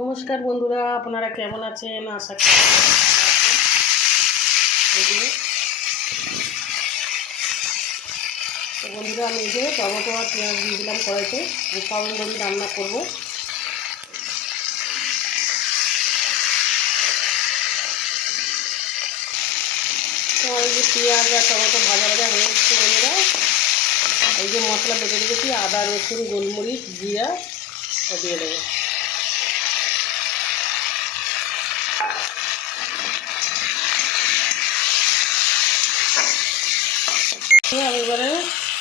নমস্কার বন্ধুরা, আপনারা কেমন আছেন? আশা করি তো বন্ধুরা, আমি যে টমেটো আর পেঁয়াজ দিয়ে দিলাম কড়াইতে। আমি সয়াবিন বড়ি রান্না করবো। তো এই যে পেঁয়াজ আর টমেটো ভাজা ভাজা হয়ে এসছে বন্ধুরা। এই যে মশলা বেটে রেখেছি, আদা রসুন গোলমরিচ জিরা দিয়ে দেবো। আমি এবারে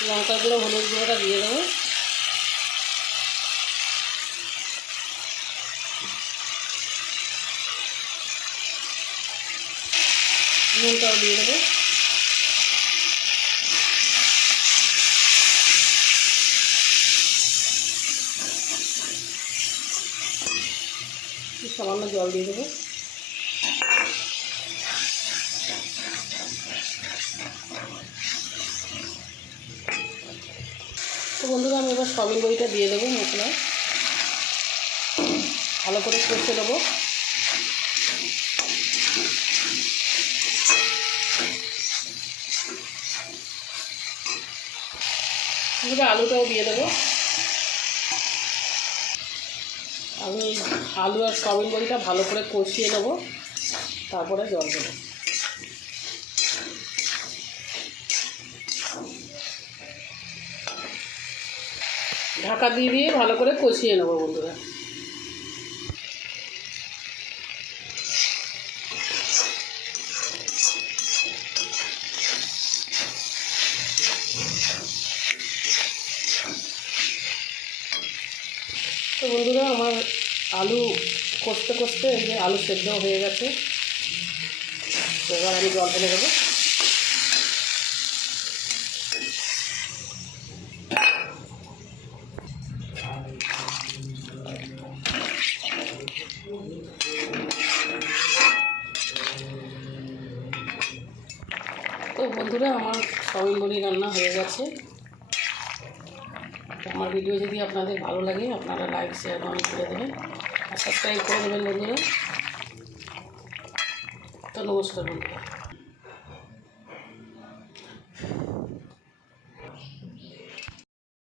লঙ্কা গুঁড়ো হলুদ গুঁড়োটা দিয়ে দেবো। নুনটাও দিয়ে দেবো। সামান্য জল দিয়ে দেবো। তো বন্ধুরা, আমি এবার সয়াবিন বড়িটা দিয়ে দেবো। মশলায় ভালো করে কষে দেবো। আলুটাও দিয়ে দেবো। আমি আলু আর সয়াবিন বড়িটা ভালো করে কষিয়ে নেবো, তারপরে জল দেবো। ঢাকা দিয়ে দিয়ে ভালো করে কষিয়ে নেবো বন্ধুরা। তো বন্ধুরা, আমার আলু কষতে কষতে এই যে আলু সেদ্ধ হয়ে গেছে। তো এবার আমি জল ঢেলে দেবো। তো বন্ধুরা, আমার সয়াবিন বড়ি রান্না হয়ে গেছে। আমার ভিডিও যদি আপনাদের ভালো লাগে, আপনারা লাইক শেয়ার কমেন্ট করে দেবেন আর সাবস্ক্রাইব করে দেবেন বন্ধুরা। তো নমস্কার বন্ধুরা।